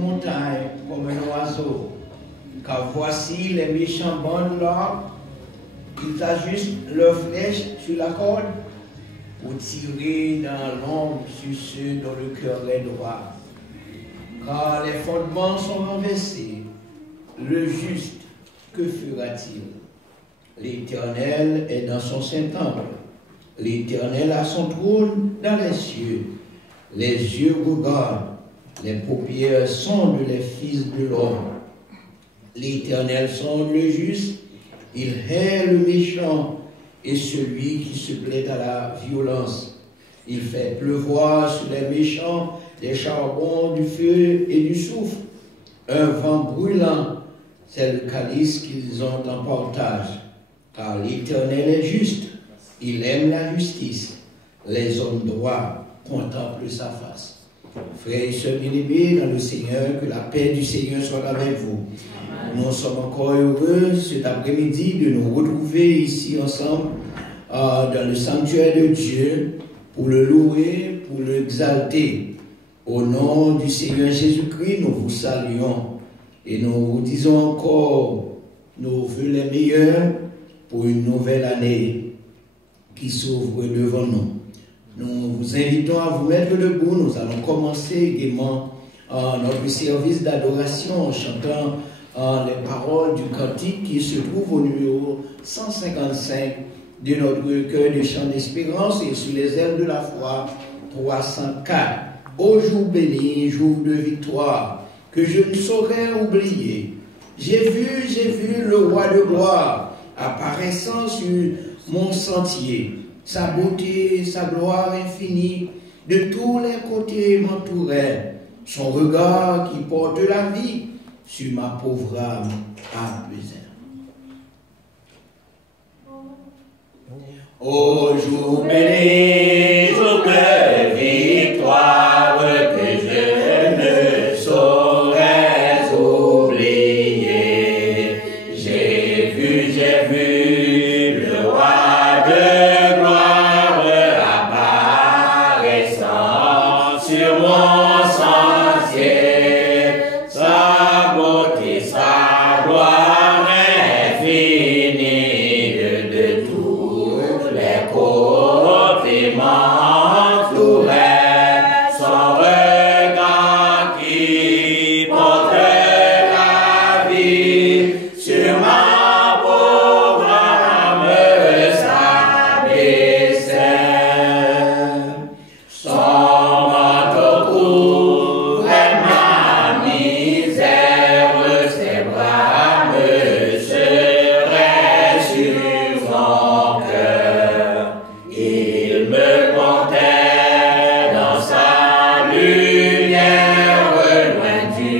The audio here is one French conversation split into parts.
montagne comme un oiseau. Car voici les méchants bandent là, ils ajustent leurs flèches sur la corde pour tirer dans l'ombre sur ceux dont le cœur est droit. Car les fondements sont renversés, le juste, que fera-t-il? L'Éternel est dans son Saint-Temple. L'Éternel a son trône dans les cieux. Les yeux regardent, les paupières sondent les fils de l'homme. L'Éternel sonde le juste, il hait le méchant et celui qui se plaît à la violence. Il fait pleuvoir sur les méchants des charbons, du feu et du soufre. Un vent brûlant, c'est le calice qu'ils ont en partage. Car l'Éternel est juste, il aime la justice. Les hommes droits contemplent sa face. Frères et sœurs bien-aimés dans le Seigneur, que la paix du Seigneur soit avec vous. Nous sommes encore heureux cet après-midi de nous retrouver ici ensemble dans le sanctuaire de Dieu pour le louer, pour l'exalter. Au nom du Seigneur Jésus-Christ, nous vous saluons et nous vous disons encore nos vœux les meilleurs pour une nouvelle année qui s'ouvre devant nous. Nous vous invitons à vous mettre debout. Nous allons commencer également notre service d'adoration en chantant les paroles du cantique qui se trouve au numéro 155 de notre recueil de chants d'espérance et sur les ailes de la foi 304. Ô jour béni, jour de victoire, que je ne saurais oublier. J'ai vu le roi de gloire apparaissant sur mon sentier. Sa beauté, sa gloire infinie, de tous les côtés m'entouraient. Son regard qui porte la vie sur ma pauvre âme apaisée. Ô jour béni, jour de victoire, que je ne saurais oublier. J'ai vu le roi de gloire apparaissant sur mon sentier. Sa beauté, sa gloire infinie, de tous les côtés m'entourait. Son regard qui porte la vie sur ma pauvre âme s'abaissait. Son manteau couvrait ma misère, ses bras me serraient sur mon cœur. Il me portait dans sa lumière, loin du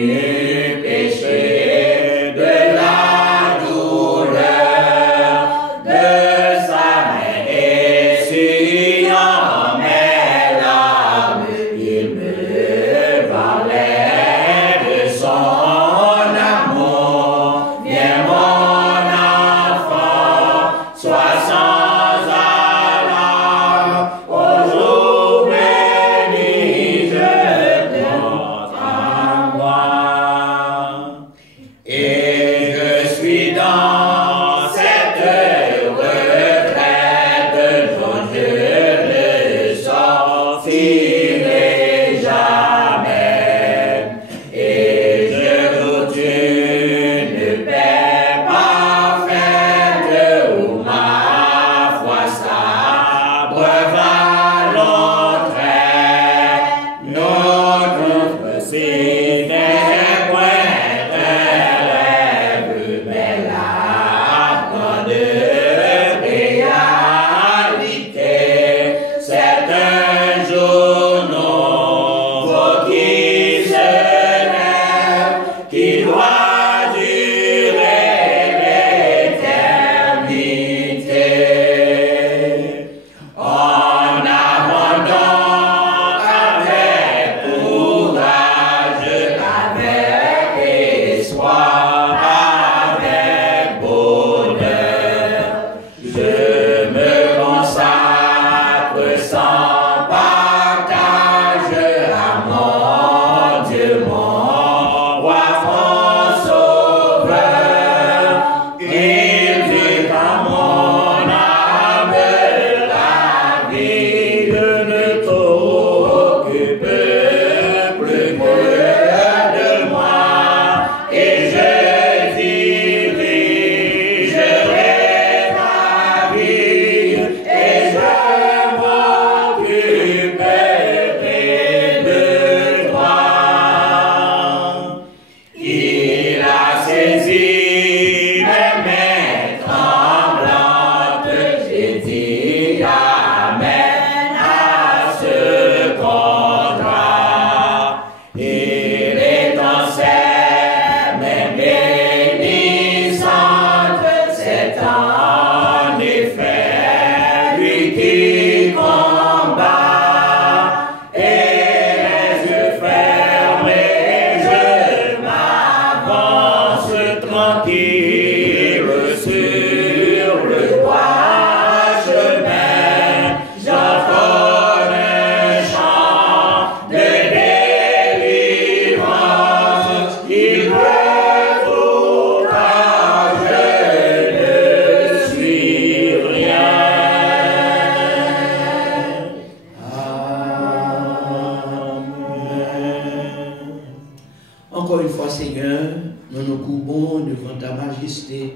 Encore une fois, Seigneur, nous nous courbons devant ta majesté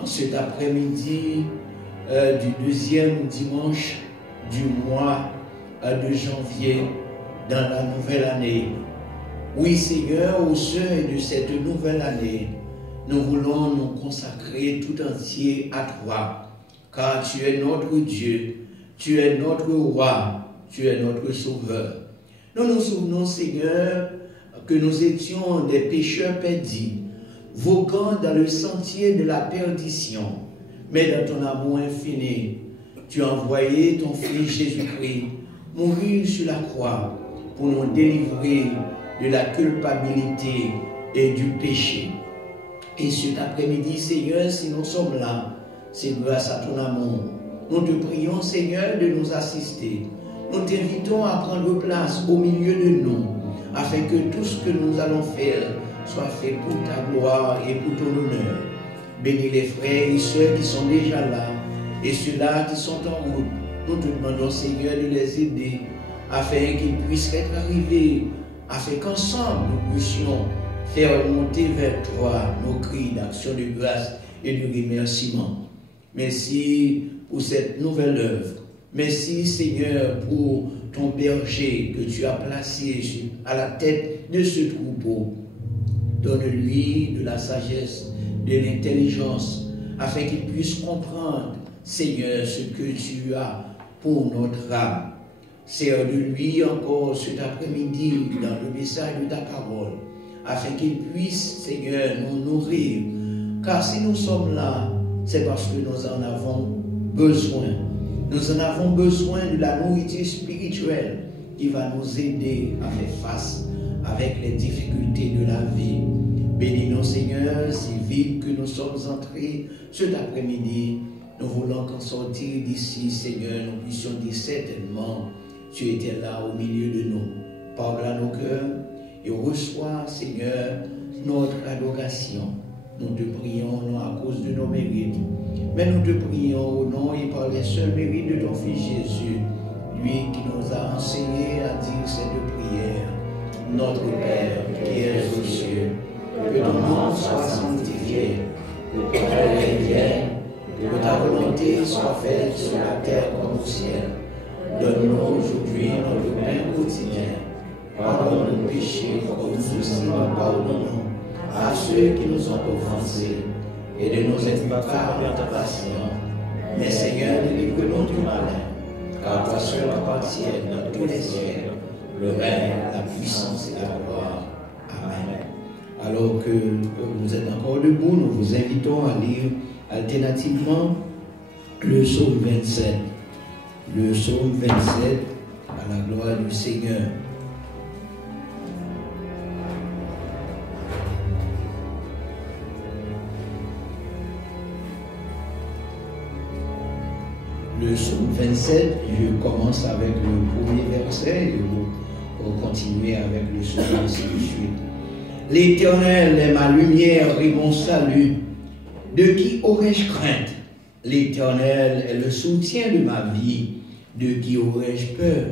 en cet après-midi du deuxième dimanche du mois de janvier dans la nouvelle année. Oui, Seigneur, au sein de cette nouvelle année, nous voulons nous consacrer tout entier à toi, car tu es notre Dieu, tu es notre roi, tu es notre sauveur. Nous nous souvenons, Seigneur, que nous étions des pécheurs perdus, voguant dans le sentier de la perdition. Mais dans ton amour infini, tu as envoyé ton Fils Jésus-Christ mourir sur la croix pour nous délivrer de la culpabilité et du péché. Et cet après-midi, Seigneur, si nous sommes là, c'est grâce à ton amour. Nous te prions, Seigneur, de nous assister. Nous t'invitons à prendre place au milieu de nous, afin que tout ce que nous allons faire soit fait pour ta gloire et pour ton honneur. Bénis les frères et sœurs qui sont déjà là, et ceux-là qui sont en route. Nous te demandons, Seigneur, de les aider, afin qu'ils puissent être arrivés, afin qu'ensemble nous puissions faire monter vers toi nos cris d'action de grâce et de remerciement. Merci pour cette nouvelle œuvre. Merci, Seigneur, pour ton berger que tu as placé à la tête de ce troupeau. Donne-lui de la sagesse, de l'intelligence, afin qu'il puisse comprendre, Seigneur, ce que tu as pour notre âme. Sers de lui encore cet après-midi dans le message de ta parole, afin qu'il puisse, Seigneur, nous nourrir. Car si nous sommes là, c'est parce que nous en avons besoin. Nous en avons besoin de la nourriture spirituelle qui va nous aider à faire face avec les difficultés de la vie. Bénis-nous, Seigneur, si vite que nous sommes entrés cet après-midi. Nous voulons qu'en sortir d'ici, Seigneur, nous puissions dire certainement, tu étais là au milieu de nous. Parle à nos cœurs et reçois, Seigneur, notre adoration. Nous te prions non à cause de nos mérites, mais nous te prions au nom et par les seuls mérites de ton Fils Jésus, lui qui nous a enseigné à dire cette prière. Notre Père qui es aux cieux, que ton nom soit sanctifié, que ton règne vienne, que ta volonté soit faite sur la terre comme au ciel. Donne-nous aujourd'hui notre pain quotidien. Pardonne nos péchés comme nous aussi nous pardonnons à ceux qui nous ont offensés, et de nous être pas en tentation, mais Seigneur, délivre-nous du malin, car toi seul appartiens dans tous les siècles, le règne, la puissance et la gloire. Amen. Alors que vous êtes encore debout, nous vous invitons à lire alternativement le psaume 27. Le psaume 27, à la gloire du Seigneur. Le psaume 27, je commence avec le premier verset et vous continuez avec le psaume ainsi de suite. L'Éternel est ma lumière et mon salut. De qui aurais-je crainte? L'Éternel est le soutien de ma vie. De qui aurais-je peur?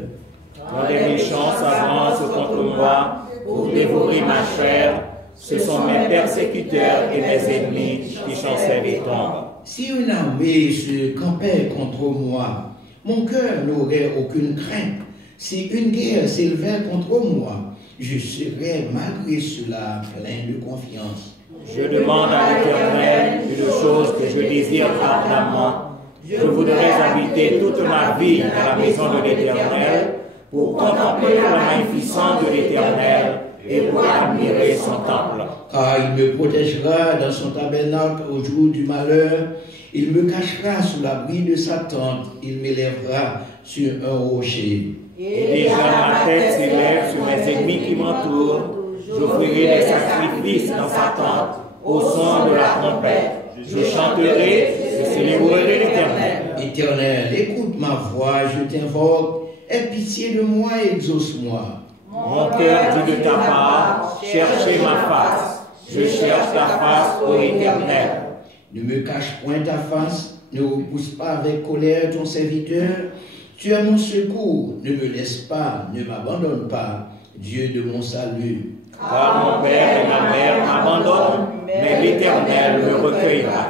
Quand les méchants s'avancent contre moi pour dévorer ma chair, ce sont mes persécuteurs et mes ennemis qui chancellent et tombent. Si une armée se campait contre moi, mon cœur n'aurait aucune crainte. Si une guerre s'élevait contre moi, je serais malgré cela plein de confiance. Je demande à l'Éternel une chose que je désire ardemment. Je voudrais habiter toute ma vie dans la maison de l'Éternel pour contempler la magnificence de l'Éternel et pour admirer son temple. Car il me protégera dans son tabernacle au jour du malheur. Il me cachera sous l'abri de sa tente. Il m'élèvera sur un rocher. Et déjà ma tête s'élève sur mes ennemis qui m'entourent. J'offrirai des sacrifices dans sa tente au son de la trompette. Je chanterai, je célébrerai l'Éternel. Éternel, écoute ma voix, je t'invoque. Aie pitié de moi et exauce-moi. Mon cœur dit de ta part, cherchez ma face. Je cherche ta face, ô Éternel. Ne me cache point ta face, ne repousse pas avec colère ton serviteur. Tu es mon secours, ne me laisse pas, ne m'abandonne pas, Dieu de mon salut. Car mon Père l'Éternel me recueillera.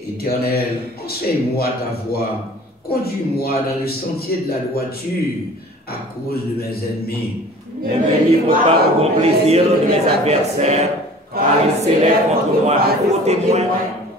Éternel, enseigne-moi ta voie, conduis-moi dans le sentier de la droiture à cause de mes ennemis. Ne me livre pas au bon plaisir de mes adversaires, car ils s'élèvent contre moi de faux témoins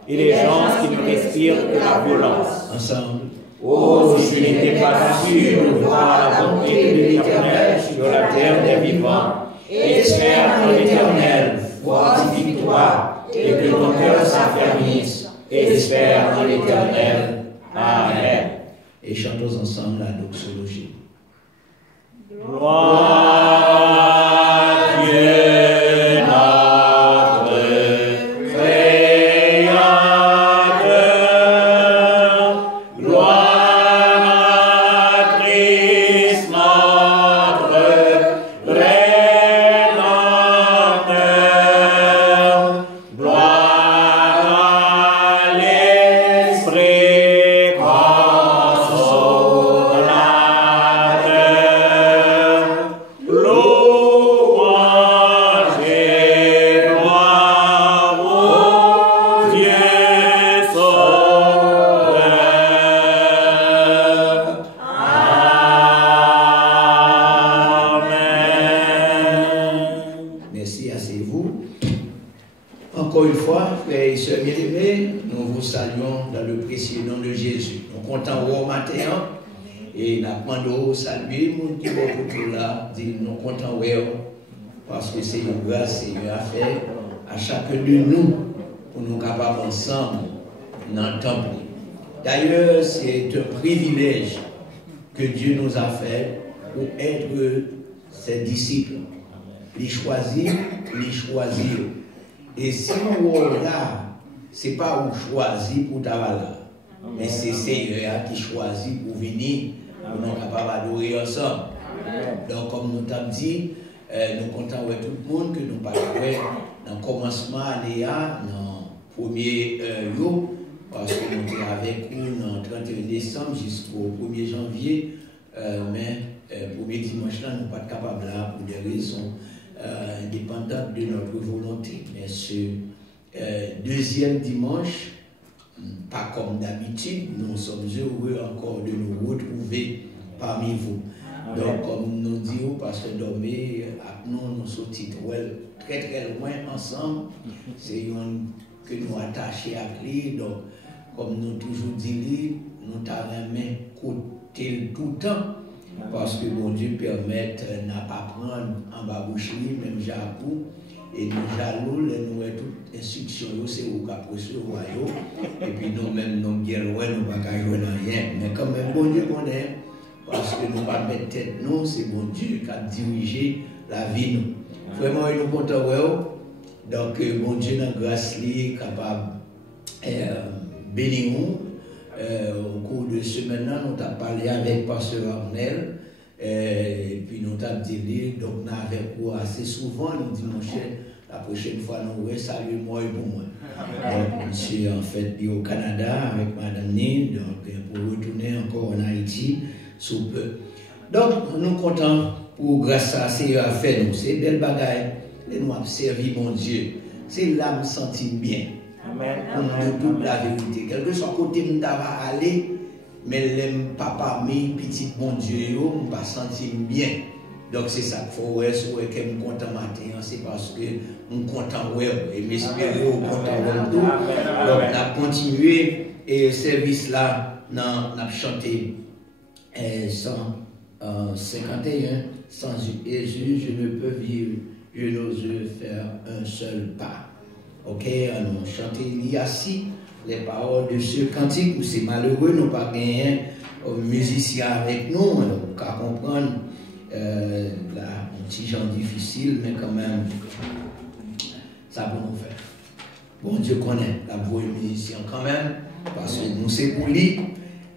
et les gens qui ne respirent que la violence. Ensemble. Oh, si je n'étais pas sûr de voir la bonté de l'Éternel sur la terre des vivants, espère en l'Éternel, fortifie-toi, et que ton cœur s'affermisse, espère en l'Éternel. Amen. Et chantons ensemble la doxologie. Gloire à Dieu, notre Créateur. Gloire à Christ, notre Rédempteur. Gloire à l'Esprit consolateur. Louange et gloire au Dieu sauveur. Amen. Merci, asseyez-vous. Encore une fois, frères et sœurs bien-aimés, nous vous saluons dans le précieux nom de Jésus. Nous comptons au matin et nous demandons saluer les gens qui vont autour là, dire nous comptons parce que c'est une grâce, c'est une affaire à chacun de nous pour nous capables ensemble dans le temple. D'ailleurs, c'est un privilège que Dieu nous a fait pour être ses disciples. Les choisir, les choisir. Et si nous sommes là, ce n'est pas où choisir pour là, mais c'est Seigneur qui choisit pour venir, pour nous capables d'adorer ensemble. Donc, comme nous t'avons dit, nous comptons avec tout le monde que nous parlons dans le commencement de l'année, dans le premier jour, parce que nous sommes avec vous dans le 31 décembre jusqu'au 1er janvier, mais le premier dimanche là, nous ne sommes pas capables là pour des raisons indépendantes de notre volonté. Mais ce deuxième dimanche, pas comme d'habitude, nous sommes heureux encore de nous retrouver parmi vous. Donc, comme nous disons, parce que Domé, nous sommes très très loin ensemble. C'est une que nous attachons à lui. Donc, comme nous toujours dit, nous t'avons côté tout le temps. Parce que mon Dieu permet de pas prendre en baboucherie, même Japon. Et nous jaloux, nous avons toute instruction, c'est où qu'après ce royaume. Et puis nous-mêmes, nous sommes bien loin, nous ne pouvons pas jouer dans rien. Mais quand même, bon Dieu connaît. Parce que nous ne pas mettre tête, non, c'est mon Dieu qui a dirigé la vie. Nous. Vraiment, nous sommes contents. Donc, mon Dieu, dans la grâce, est capable de bénir nous. Au cours de ce maintenant, nous avons parlé avec Pasteur Arnel. Et puis nous avons dit, donc nous avons assez souvent, nous disons, mon cher, la prochaine fois, nous allons saluer moi et pour moi. Donc, monsieur, en fait, il est au Canada avec Madame Nil, donc pour retourner encore en Haïti. Sous peu. Donc, nous comptons pour grâce à ces affaires, nous, c'est belle bagaille, et nous avons servi mon Dieu. C'est là que nous sentons bien. Amen. Pour nous toute la vérité. Quel que soit côté nous va aller, mais les papa, mes petits bon Dieu, nous va sentir bien. Donc, c'est ça qu'il faut voir, c'est que nous comptons matin, c'est parce que nous comptons et m'espérer au comptons tout. Donc, on a continué et le service là, on a chanté. 151, sans Jésus, je ne peux vivre, je n'ose faire un seul pas. Ok, on chanté ici les paroles de ce cantique, où c'est malheureux, nous pas gagné un musicien avec nous, on peut comprendre là, un petit genre difficile, mais quand même, ça peut nous faire. Bon Dieu connaît la voix du musicien quand même, parce que nous c'est pour lui.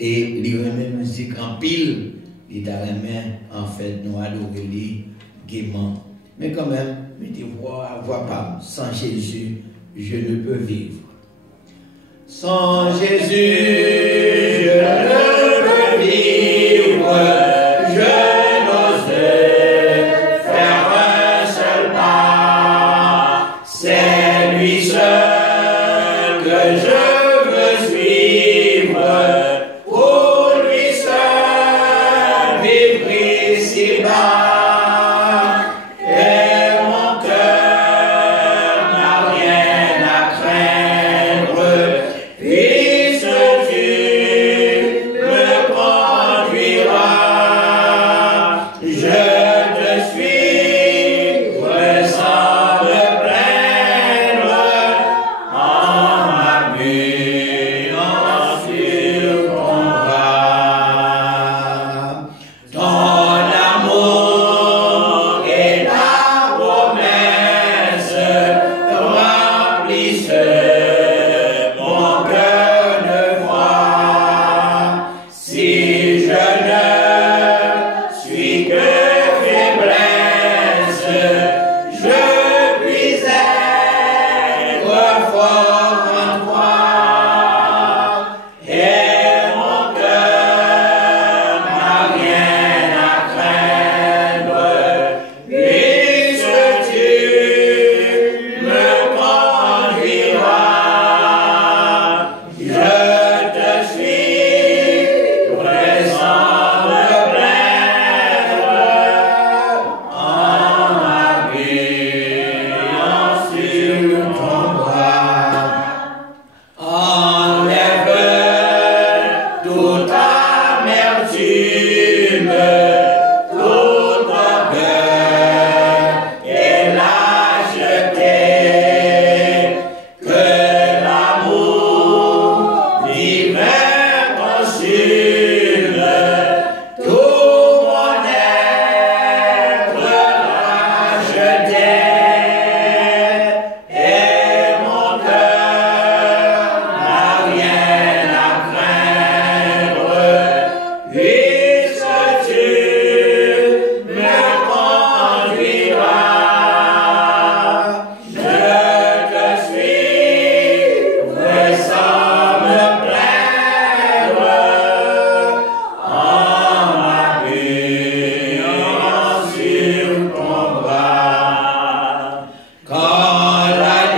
Et les remet musique en pile, il a remet en fait nous adorer lui gaiement. Mais quand même, mettez voix pas, sans Jésus, je ne peux vivre. Sans Jésus, je ne peux vivre, je n'ose faire un seul pas, c'est lui seul.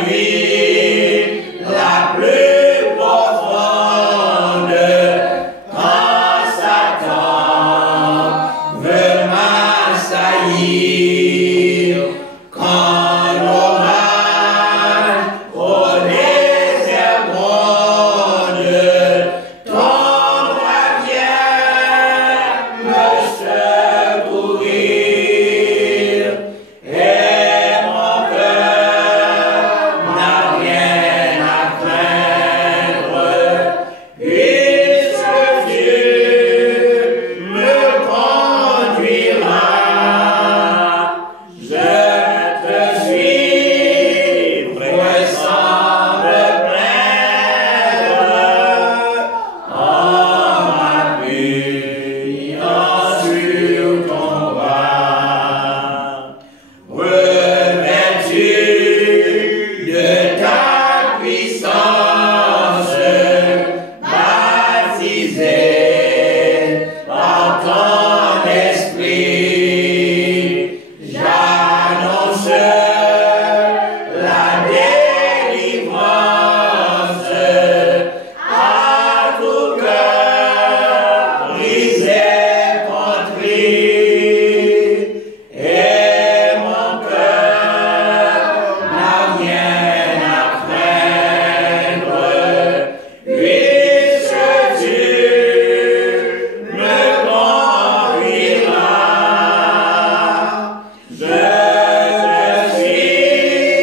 nuit la plus profonde, quand Satan veut m'assaillir, quand l'orage au désert gronde, ton bras vient me secourir, et mon cœur n'a rien à craindre, puisque Dieu me conduira. Je te suivrai sans me plaindre, en m'appuyant sur ton bras. Revêtu de ta puissance, baptisé par ton esprit, j'annonce la délivrance à tout cœur brisé, contrit, et mon cœur n'a rien à craindre, puisque Dieu me conduira. Je te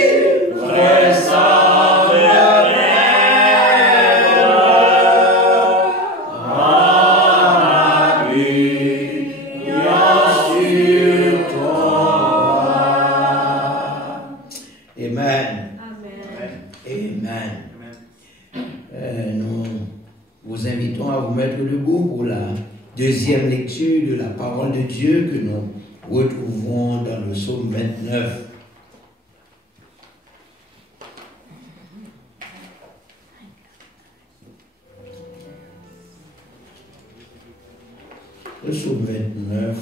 suivrai sans me plaindre, en m'appuyant sur ton bras. Amen. Amen. Nous vous invitons à vous mettre debout pour la deuxième lecture de la parole de Dieu que nous retrouvons dans le psaume 29. Le psaume 29.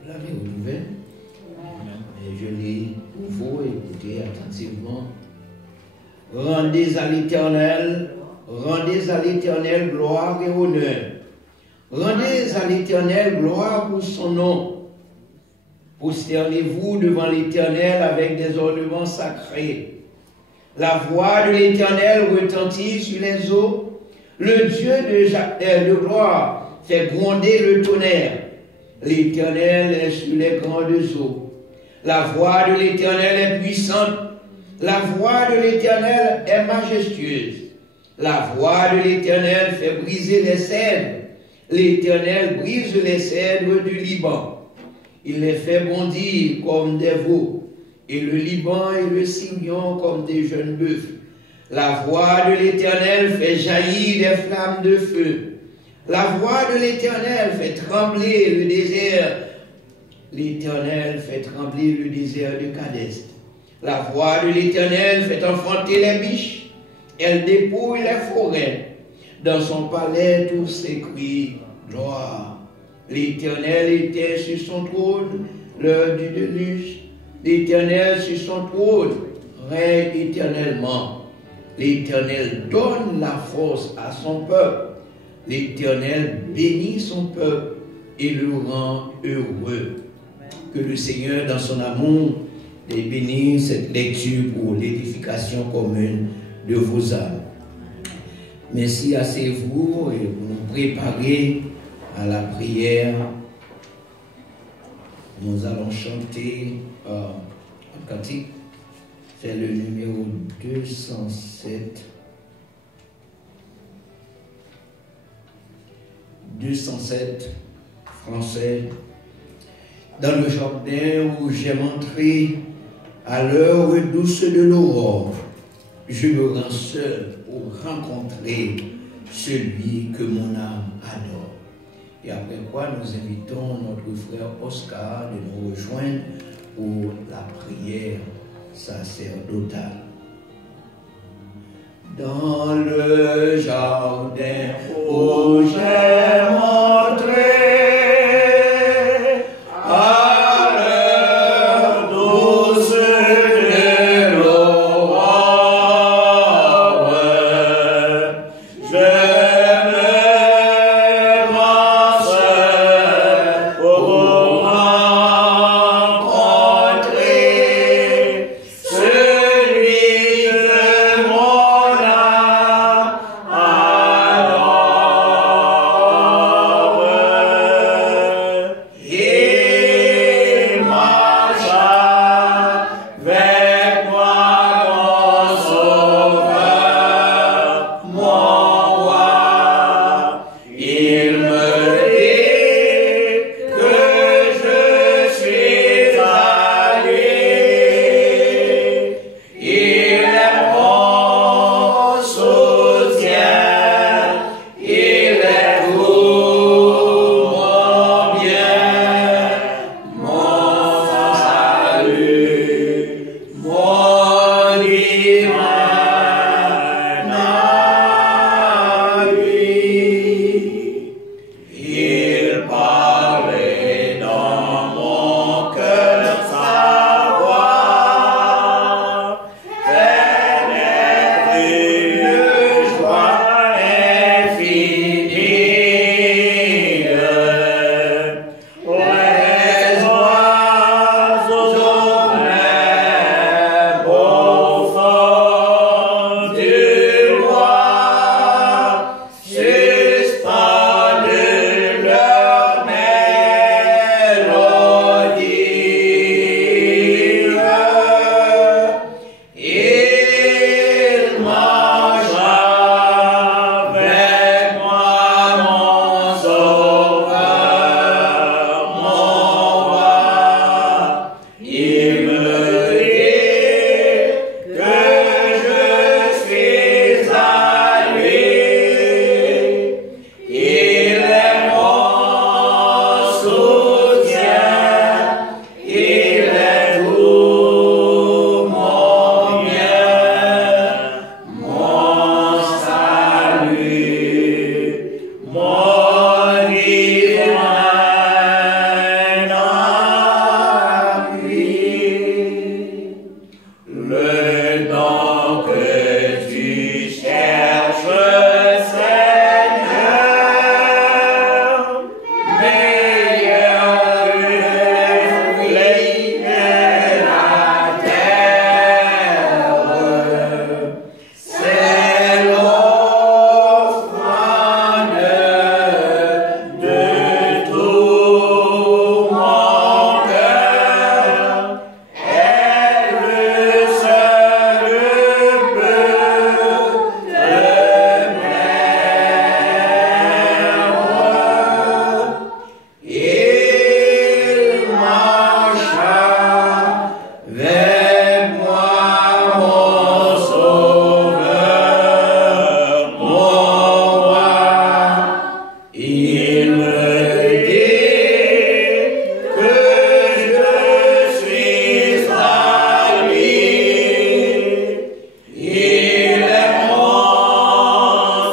Vous l'avez retrouvé? Et je lis pour vous, écoutez attentivement. Rendez à l'Éternel gloire et honneur. Rendez à l'Éternel gloire pour son nom. Prosternez-vous devant l'Éternel avec des ornements sacrés. La voix de l'Éternel retentit sur les eaux. Le Dieu de gloire fait gronder le tonnerre. L'Éternel est sur les grandes eaux. La voix de l'Éternel est puissante. La voix de l'Éternel est majestueuse. La voix de l'Éternel fait briser les cèdres. L'Éternel brise les cèdres du Liban. Il les fait bondir comme des veaux, et le Liban et le Sirion comme des jeunes bœufs. La voix de l'Éternel fait jaillir des flammes de feu. La voix de l'Éternel fait trembler le désert. L'Éternel fait trembler le désert de Kadès. La voix de l'Éternel fait enfanter les biches. Elle dépouille les forêts. Dans son palais, tous s'écrient gloire. L'Éternel était sur son trône, l'heure du déluge. L'Éternel sur son trône règne éternellement. L'Éternel donne la force à son peuple. L'Éternel bénit son peuple et le rend heureux. Que le Seigneur, dans son amour, ait béni cette lecture pour l'édification commune de vos âmes. Merci, asseyez-vous et vous nous préparez à la prière. Nous allons chanter un cantique. C'est le numéro 207. 207, français. Dans le jardin où j'aime entrer, à l'heure douce de l'aurore, je me rends seul pour rencontrer celui que mon âme adore. Et après quoi, nous invitons notre frère Oscar de nous rejoindre pour la prière sacerdotale. dans le jardin où j'ai montré à l'heure douce de l'aurore. Je me m'assois pour rencontrer celui que mon âme adore. Il marcha avec moi, mon sauveur, mon roi. Il me dit que je suis à lui. Il est mon soutien, il est tout mon bien, mon salut, mon divin ami. Il parlait dans mon cœur sa voix, fait naître une joie infinie. Les oiseaux même au fond du bois suspendent leur mélodie. Il marcha avec moi, mon sauveur, mon roi. Il me dit que je suis à lui. Il est mon soutien, il est tout mon bien, mon salut, mon divin ami. Le nom que tu cherches, Seigneur, meilleur que les de la terre, c'est l'offrande de tout mon cœur. Elle seule peut te plaire. Il marcha avec moi, mon sauveur, mon roi. Il me dit que je suis à lui. Il est mon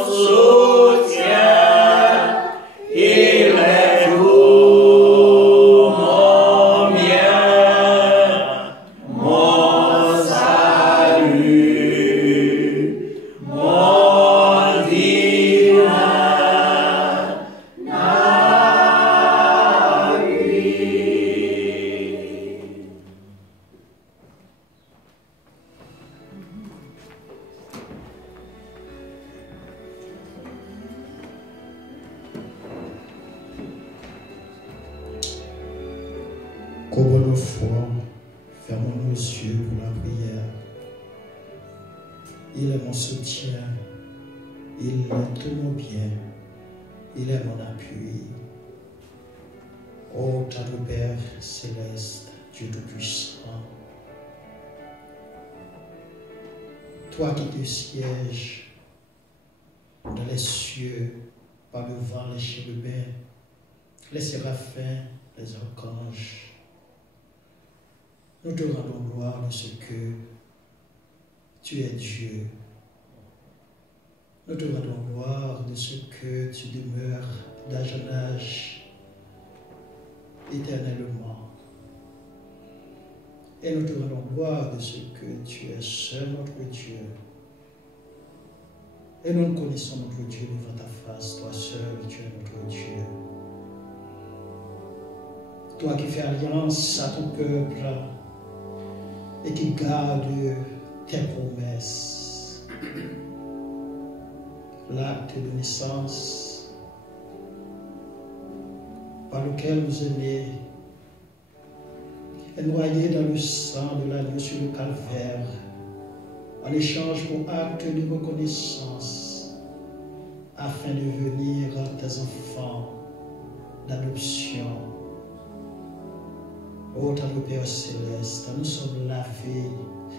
soutien, il est tout mon bien, mon salut, mon divin ami. Couvrons nos foi, fermons nos yeux pour la prière. Il est mon soutien, il est tout mon bien, il est mon appui. Ô Tendre Père céleste, Dieu Tout-Puissant, toi qui te sièges dans les cieux, par devant les chérubins, les séraphins, les archanges, nous te rendons gloire de ce que tu es Dieu Nous te rendons gloire de ce que tu demeures d'âge en âge éternellement. Et nous te rendons gloire de ce que tu es seul notre Dieu. Et nous connaissons notre Dieu devant ta face. Toi seul, tu es notre Dieu. Toi qui fais alliance à ton peuple et qui garde tes promesses. L'acte de naissance par lequel vous aimez est noyé dans le sang de l'agneau sur le calvaire en échange pour acte de reconnaissance afin de devenir tes enfants d'adoption. Ô notre Père céleste, nous sommes lavés,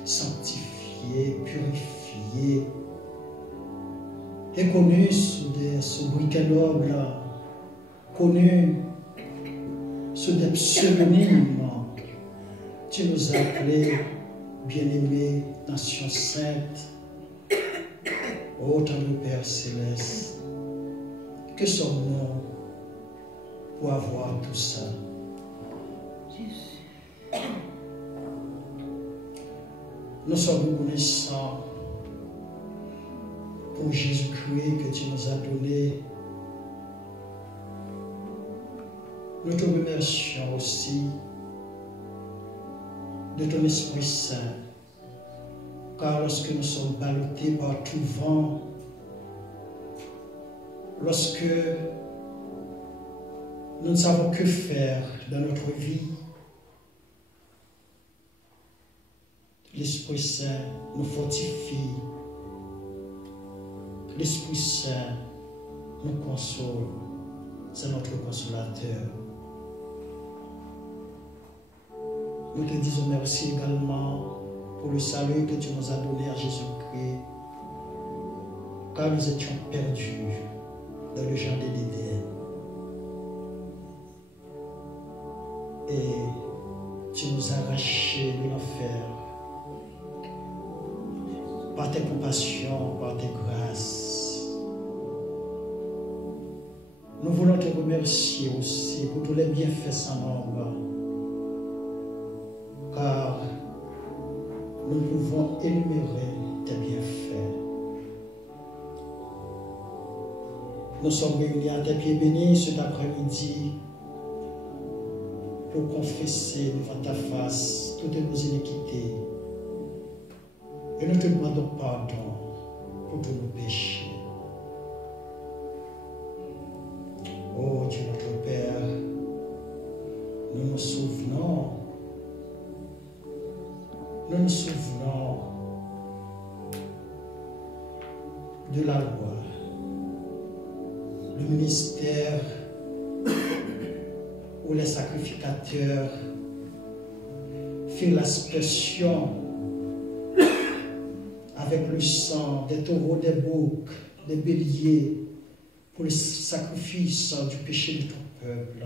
sanctifiés, purifiés et connus sous des sobriquets nobles, connus sous des pseudonymes. Tu nous as appelés, bien-aimés, nation sainte. Ô tendre Père céleste, que sommes-nous pour avoir tout ça? Nous sommes reconnaissants pour Jésus-Christ que tu nous as donné. Nous te remercions aussi de ton Esprit Saint, car lorsque nous sommes ballottés par tout vent, lorsque nous ne savons que faire dans notre vie, l'Esprit Saint nous fortifie, l'Esprit Saint nous console, c'est notre consolateur. Nous te disons merci également pour le salut que tu nous as donné à Jésus-Christ, car nous étions perdus dans le jardin d'Éden. Et tu nous as arrachés de l'enfer par tes compassions, par tes grâces. Nous voulons te remercier aussi pour tous les bienfaits sans nombre, car nous pouvons énumérer tes bienfaits. Nous sommes réunis à tes pieds bénis cet après-midi pour confesser devant ta face toutes nos iniquités. Et nous te demandons pardon pour tous nos péchés. Oh Dieu notre Père, nous nous souvenons de la loi, le ministère où les sacrificateurs firent l'aspersion avec le sang des taureaux, des boucs, des béliers pour le sacrifice du péché de ton peuple.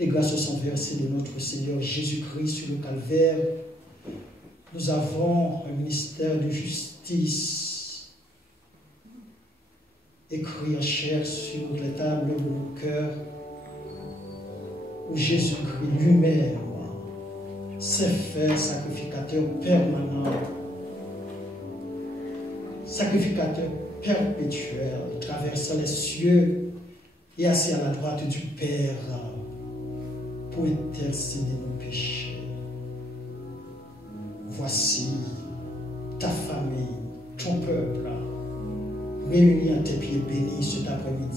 Et grâce au sang versé de notre Seigneur Jésus-Christ sur le calvaire, nous avons un ministère de justice écrit en chair sur les tables de nos cœurs, où Jésus-Christ lui-même s'est fait sacrificateur permanent, sacrificateur perpétuel, traversant les cieux et assis à la droite du Père pour intercéder nos péchés. Voici ta famille, ton peuple, réunis à tes pieds bénis cet après-midi.